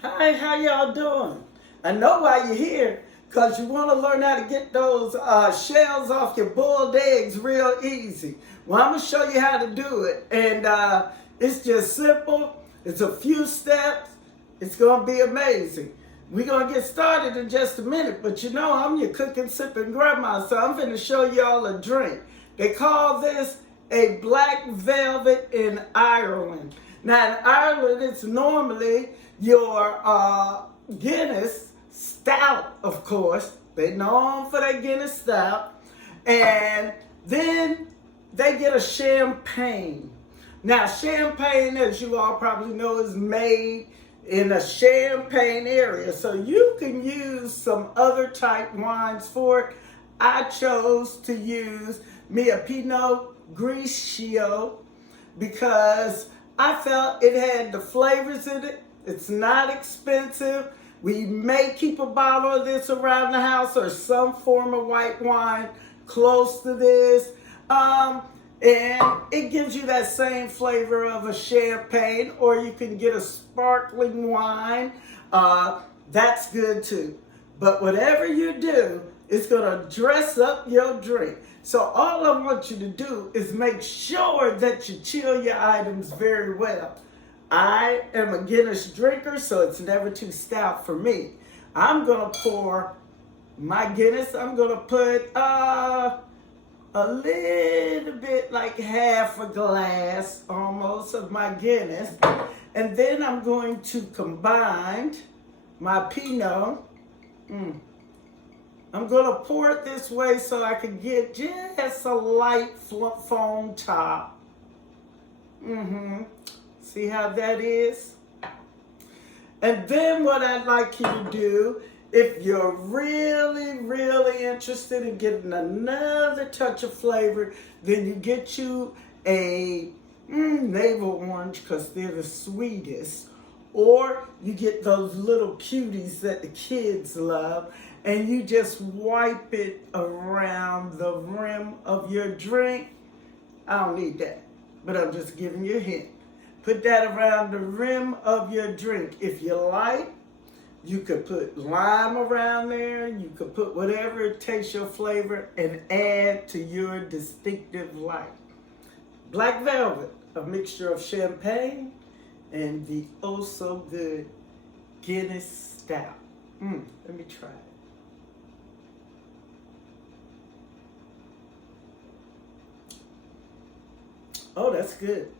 Hi, how y'all doing? I know why you're here, because you want to learn how to get those shells off your boiled eggs real easy. Well, I'm going to show you how to do it. And it's just simple. It's a few steps. It's going to be amazing. We're going to get started in just a minute, but you know I'm your cooking, sipping grandma, so I'm going to show y'all a drink. They call this a black velvet in Ireland. Now in Ireland, it's normally your Guinness stout, of course. They're known for their Guinness stout. And then they get a champagne. Now champagne, as you all probably know, is made in a champagne area. So you can use some other type wines for it. I chose to use me a Pinot Grigio because I felt it had the flavors in it. It's not expensive. We may keep a bottle of this around the house or some form of white wine close to this. And it gives you that same flavor of a champagne, or you can get a sparkling wine. That's good too. But whatever you do, it's gonna dress up your drink. So all I want you to do is make sure that you chill your items very well. I am a Guinness drinker, so it's never too stout for me. I'm gonna pour my Guinness. I'm gonna put a little bit, like half a glass almost of my Guinness. And then I'm going to combine my Pinot. I'm going to pour it this way so I can get just a light foam top. See how that is? And then what I'd like you to do, if you're really, really interested in getting another touch of flavor, then you get you a navel orange, because they're the sweetest. Or you get those little cuties that the kids love, and you just wipe it around the rim of your drink. I don't need that, but I'm just giving you a hint. Put that around the rim of your drink. If you like, you could put lime around there. You could put whatever tastes your flavor and add to your distinctive light. Black Velvet, a mixture of champagne and the oh so good Guinness stout. Let me try it. Oh, that's good.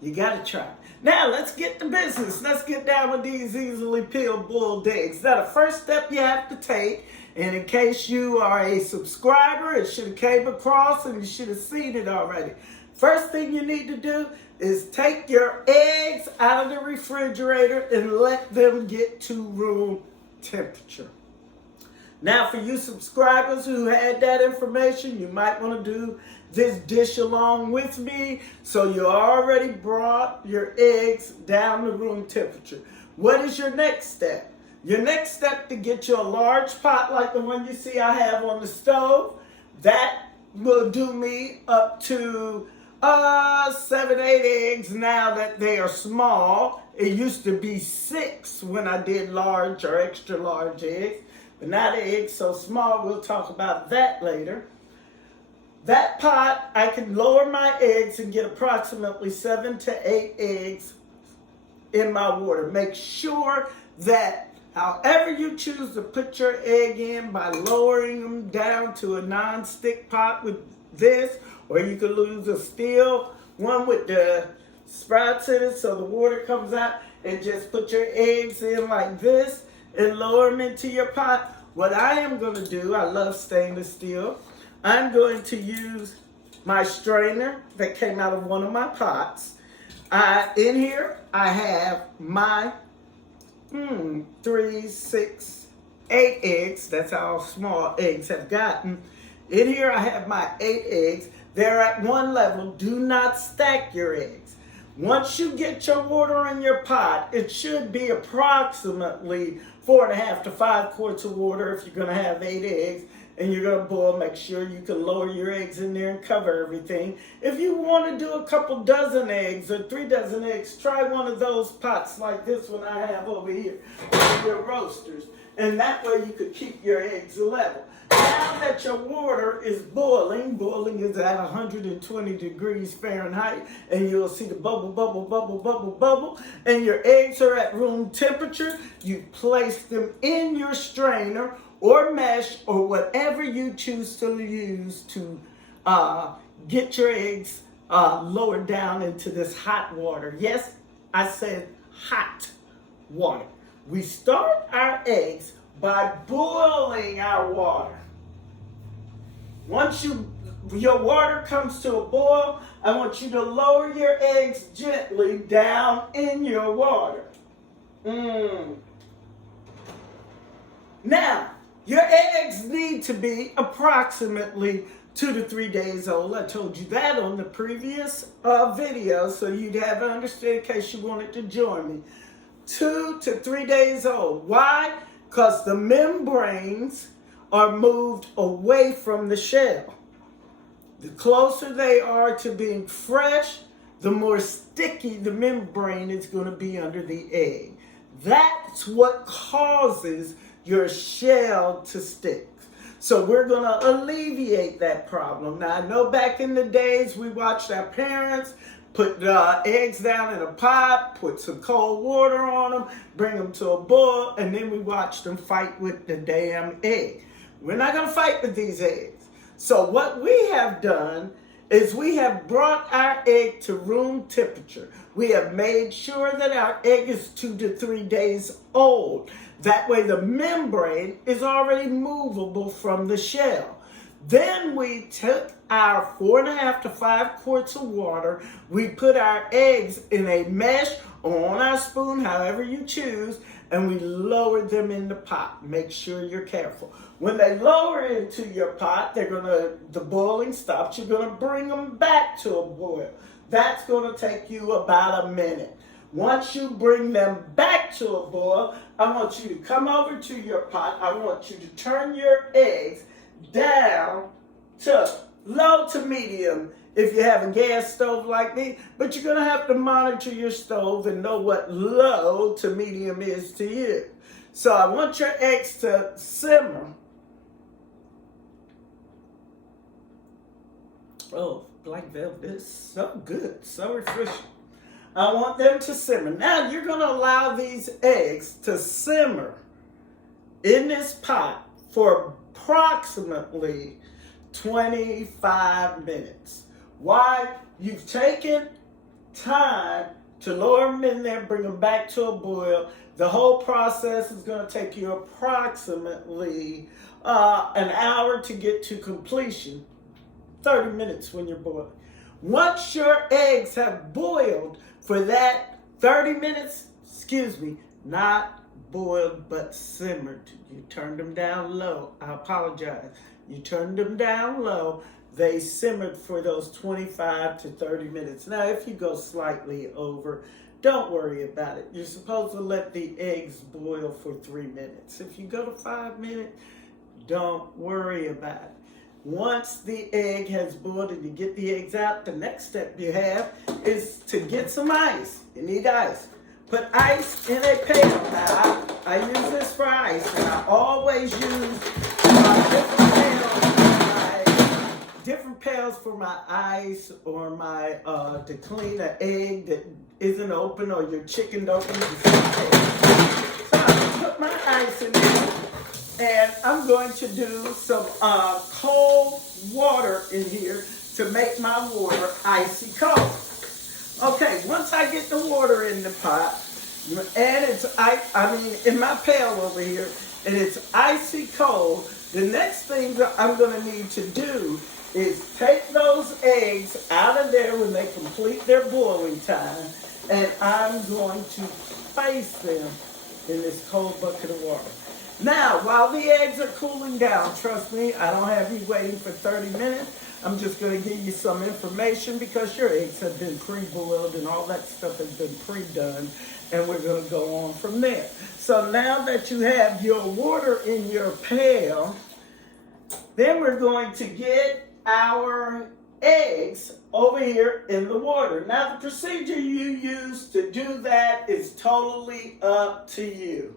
You gotta try. Now let's get to business. Let's get down with these easily peeled boiled eggs. Now the first step you have to take, and in case you are a subscriber, it should have came across and you should have seen it already. First thing you need to do is take your eggs out of the refrigerator and let them get to room temperature. Now for you subscribers who had that information, you might want to do this dish along with me. So you already brought your eggs down to room temperature. What is your next step? Your next step to get you a large pot like the one you see I have on the stove. That will do me up to 7, 8 eggs now that they are small. It used to be 6 when I did large or extra large eggs. But now the egg's so small, we'll talk about that later. That pot, I can lower my eggs and get approximately 7 to 8 eggs in my water. Make sure that however you choose to put your egg in, by lowering them down to a non-stick pot with this, or you could use a steel one with the sprouts in it so the water comes out, and just put your eggs in like this and lower them into your pot. What I am going to do, I love stainless steel. I'm going to use my strainer that came out of one of my pots. In here, I have my 3, 6, 8 eggs. That's how small eggs have gotten. In here, I have my 8 eggs. They're at one level. Do not stack your eggs. Once you get your water in your pot, it should be approximately 4.5 to 5 quarts of water if you're going to have 8 eggs. and you're going to boil. Make sure you can lower your eggs in there and cover everything. If you want to do a couple dozen eggs or 3 dozen eggs, try one of those pots like this one I have over here, your roasters. And that way you could keep your eggs level. Now that your water is boiling is at 120 degrees Fahrenheit, and you'll see the bubble, bubble, bubble, bubble, bubble, and your eggs are at room temperature. You place them in your strainer or mesh or whatever you choose to use to get your eggs lowered down into this hot water. Yes, I said hot water. We start our eggs by boiling our water. Once your water comes to a boil, I want you to lower your eggs gently down in your water. Now, your eggs need to be approximately 2 to 3 days old. I told you that on the previous video, so you'd have an understanding in case you wanted to join me. 2 to 3 days old. Why? Because the membranes are moved away from the shell. The closer they are to being fresh, the more sticky the membrane is going to be under the egg. That's what causes your shell to stick. So we're going to alleviate that problem. Now, I know back in the days we watched our parents put eggs down in a pot, put some cold water on them, bring them to a boil, and then we watched them fight with the damn egg. We're not going to fight with these eggs. So what we have done is we have brought our egg to room temperature. We have made sure that our egg is 2 to 3 days old. That way the membrane is already movable from the shell. Then we took our 4.5 to 5 quarts of water. We put our eggs in a mesh or on our spoon, however you choose, and we lowered them in the pot. Make sure you're careful. When they lower into your pot, the boiling stops. You're gonna bring them back to a boil. That's gonna take you about a minute. Once you bring them back to a boil, I want you to come over to your pot. I want you to turn your eggs down to low to medium if you have a gas stove like me, but you're going to have to monitor your stove and know what low to medium is to you. So I want your eggs to simmer. Oh, black velvet is so good, so refreshing. I want them to simmer. Now you're going to allow these eggs to simmer in this pot for approximately 25 minutes. Why? You've taken time to lower them in there, bring them back to a boil. The whole process is going to take you approximately an hour to get to completion. 30 minutes when you're boiling. Once your eggs have boiled for that 30 minutes, not boiled but simmered. You turned them down low. I apologize. You turned them down low. They simmered for those 25 to 30 minutes. Now, if you go slightly over, don't worry about it. You're supposed to let the eggs boil for 3 minutes. If you go to 5 minutes, don't worry about it. Once the egg has boiled and you get the eggs out, the next step you have is to get some ice. You need ice. Put ice in a pail. Now, I use this for ice, and I always use different pails for my ice or my to clean an egg that isn't open or your chicken don't eat the same egg. So I put my ice in there. And I'm going to do some cold water in here to make my water icy cold. Okay, once I get the water in the pot, and in my pail over here, and it's icy cold, the next thing that I'm going to need to do is take those eggs out of there when they complete their boiling time, and I'm going to place them in this cold bucket of water. Now, while the eggs are cooling down, trust me, I don't have you waiting for 30 minutes. I'm just going to give you some information because your eggs have been pre-boiled and all that stuff has been pre-done, and we're going to go on from there. So now that you have your water in your pail, Then we're going to get our eggs over here in the water. Now the procedure you use to do that is totally up to you.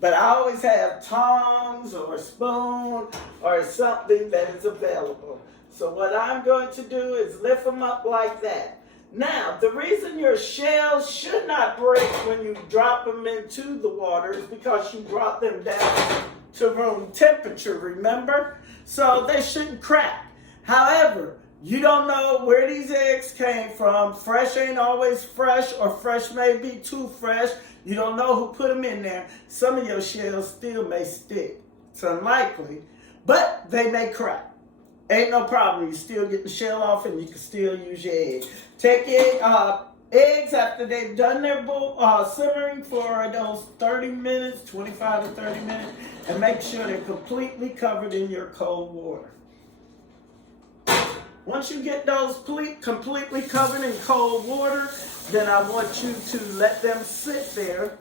But I always have tongs or a spoon or something that is available. So what I'm going to do is lift them up like that. Now, the reason your shells should not break when you drop them into the water is because you brought them down to room temperature, remember? So they shouldn't crack. However, you don't know where these eggs came from. Fresh ain't always fresh, or fresh may be too fresh. You don't know who put them in there. Some of your shells still may stick. It's unlikely, but they may crack. Ain't no problem. You still get the shell off and you can still use your egg. Take eggs after they've done their simmering for those 30 minutes, 25 to 30 minutes, and make sure they're completely covered in your cold water. Once you get those completely covered in cold water, then I want you to let them sit there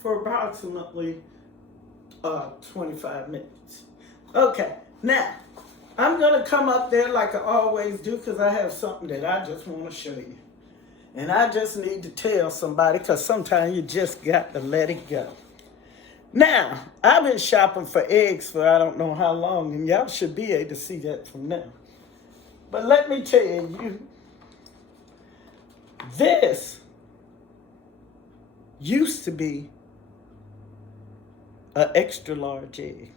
for approximately 25 minutes. Okay, now, I'm going to come up there like I always do because I have something that I just want to show you. And I just need to tell somebody because sometimes you just got to let it go. Now, I've been shopping for eggs for I don't know how long, and y'all should be able to see that from now. But let me tell you, this used to be an extra large egg.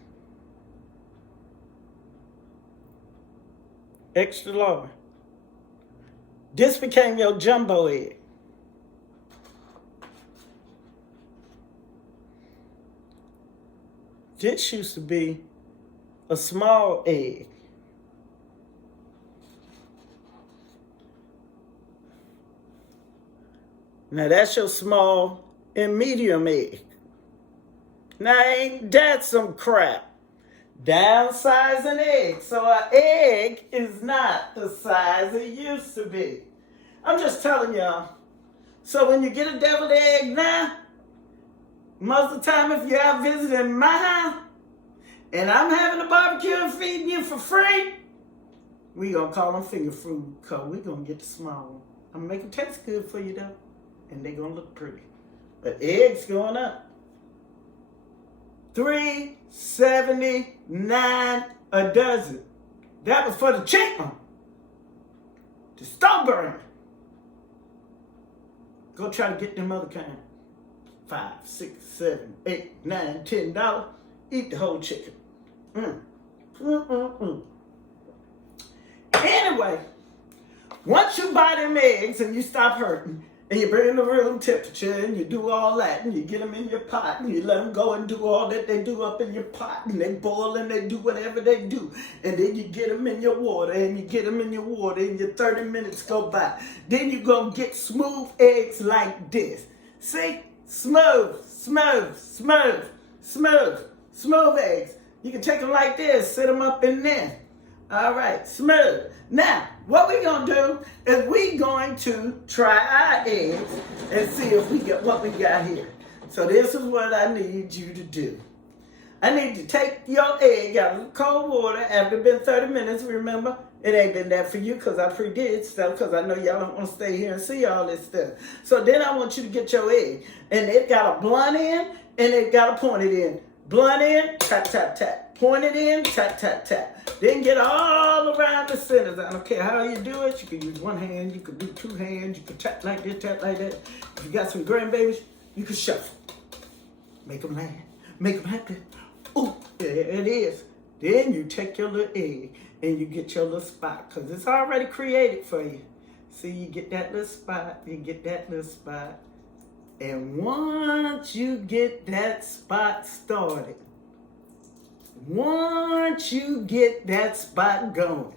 Extra large. This became your jumbo egg. This used to be a small egg. Now that's your small and medium egg. Now ain't that some crap? Downsizing eggs. So an egg is not the size it used to be. I'm just telling y'all. So when you get a deviled egg now, most of the time if you're out visiting my house and I'm having a barbecue and feeding you for free, we gonna call them finger food because we gonna get the small one. I'm gonna make them taste good for you though, and they gonna look pretty. But eggs going up. $3.79 a dozen. That was for the cheap one. The stone burner. Go try to get them other kind. $5, $6, $7, $8, $9, $10. Eat the whole chicken. Anyway, once you buy them eggs and you stop hurting, and you bring them to room temperature, and you do all that, and you get them in your pot, and you let them go and do all that they do up in your pot, and they boil and they do whatever they do. And then you get them in your water, and you get them in your water, and your 30 minutes go by. Then you're going to get smooth eggs like this. See? Smooth, smooth, smooth, smooth, smooth eggs. You can take them like this, set them up in there. All right, smooth. Now, what we're going to do is we're going to try our eggs and see if we get what we got here. So this is what I need you to do. I need to take your egg out of the cold water after it's been 30 minutes. Remember, it ain't been that for you because I predid stuff because I know y'all don't want to stay here and see all this stuff. So then I want you to get your egg. And it got a blunt end and it got a pointed end. Blunt end, tap, tap, tap. Point it in, tap, tap, tap. Then get all around the centers. I don't care how you do it. You can use one hand. You can do two hands. You can tap like this, tap like that. If you got some grandbabies, you can shuffle. Make them land. Make them happy. Ooh, there it is. Then you take your little egg and you get your little spot because it's already created for you. See, you get that little spot. You get that little spot. And once you get that spot started, once you get that spot going,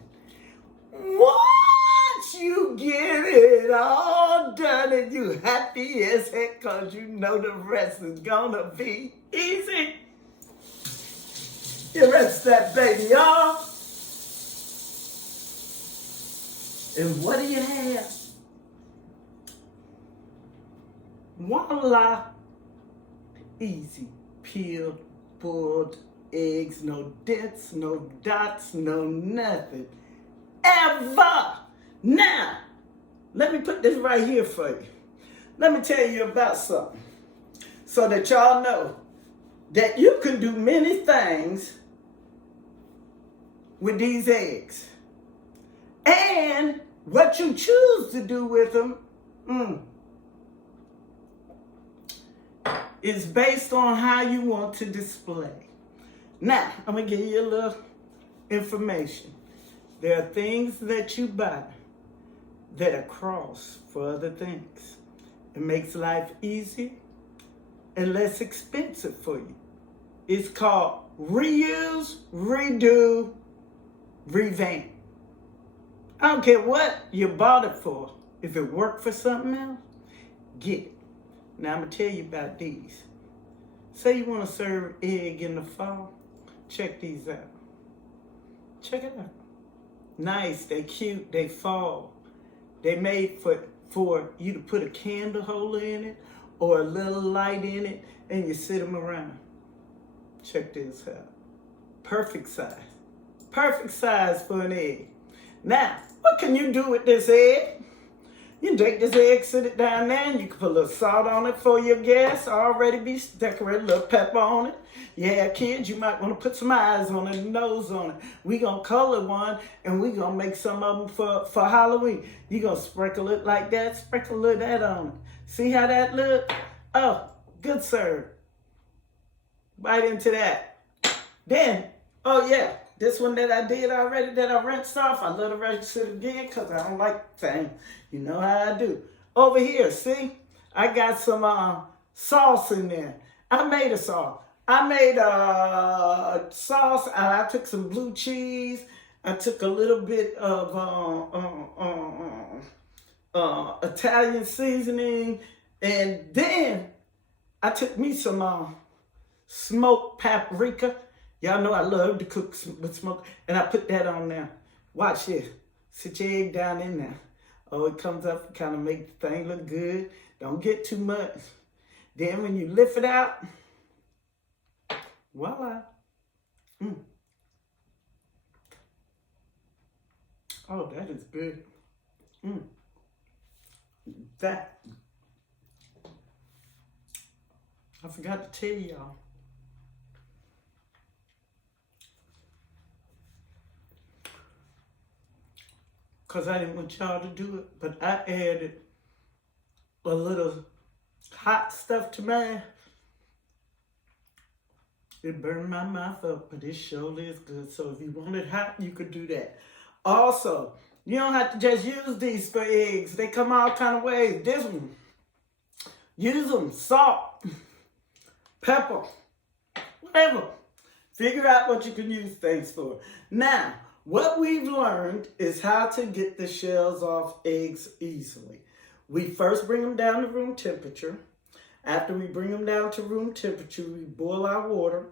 once you get it all done and you happy as heck because you know the rest is gonna be easy, you rinse that baby off. And what do you have? Voila. Easy, peeled, boiled eggs, no dents, no dots, no nothing. Ever. Now, let me put this right here for you. Let me tell you about something so that y'all know that you can do many things with these eggs. And what you choose to do with them is based on how you want to display. Now, I'm going to give you a little information. There are things that you buy that are cross for other things. It makes life easier and less expensive for you. It's called reuse, redo, revamp. I don't care what you bought it for. If it worked for something else, get it. Now I'm going to tell you about these. Say you want to serve egg in the fall. Check these out. Check it out. Nice, they cute, they fall. They made for you to put a candle holder in it or a little light in it and you sit them around. Check this out. Perfect size. Perfect size for an egg. Now, what can you do with this egg? You take this egg, sit it down there, and you can put a little salt on it for your guests. Already be decorated, a little pepper on it. Yeah, kids, you might want to put some eyes on it and nose on it. We gonna color one, and we gonna make some of them for Halloween. You gonna sprinkle it like that, sprinkle a little of that on it. See how that look? Oh, good serve. Bite into that. Then, oh yeah, this one that I did already that I rinsed off, I let it rinse it again because I don't like things. You know how I do. Over here, see? I got some sauce in there. I made a sauce. I made a sauce. I took some blue cheese. I took a little bit of Italian seasoning. And then I took me some smoked paprika. Y'all know I love to cook with smoke. And I put that on there. Watch this. Sit your egg down in there. Oh, it comes up, kind of make the thing look good. Don't get too much. Then when you lift it out, voila. Oh, that is good. That. I forgot to tell y'all. Because I didn't want y'all to do it, but I added a little hot stuff to mine. It burned my mouth up, but it surely is good. So if you want it hot, you could do that. Also, you don't have to just use these for eggs. They come all kind of ways. This one, use them, salt, pepper, whatever. Figure out what you can use things for. Now, what we've learned is how to get the shells off eggs easily. We first bring them down to room temperature. After we bring them down to room temperature, we boil our water.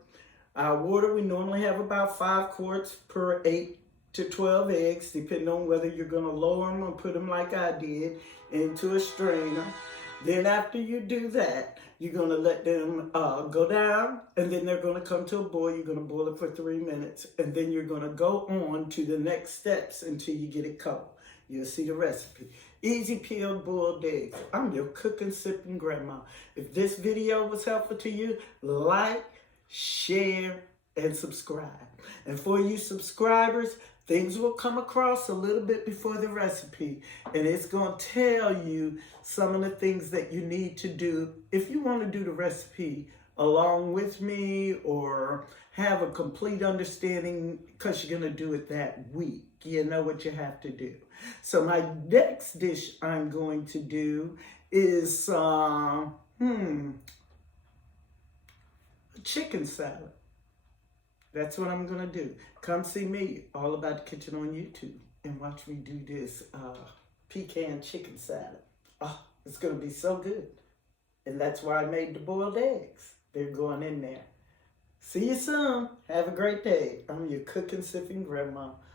Our water, we normally have about 5 quarts per 8 to 12 eggs, depending on whether you're going to lower them or put them like I did into a strainer. Then after you do that, you're going to let them go down, and then they're going to come to a boil. You're going to boil it for 3 minutes, and then you're going to go on to the next steps until you get it cold. You'll see the recipe. Easy peeled boiled eggs. I'm your cooking, sipping grandma. If this video was helpful to you, like, share, and subscribe. And for you subscribers, things will come across a little bit before the recipe, and it's going to tell you some of the things that you need to do if you want to do the recipe along with me or have a complete understanding because you're going to do it that week. You know what you have to do. So my next dish I'm going to do is a chicken salad. That's what I'm going to do. Come see me, All About the Kitchen on YouTube, and watch me do this pecan chicken salad. Oh, it's going to be so good. And that's why I made the boiled eggs. They're going in there. See you soon. Have a great day. I'm your cooking, sipping grandma.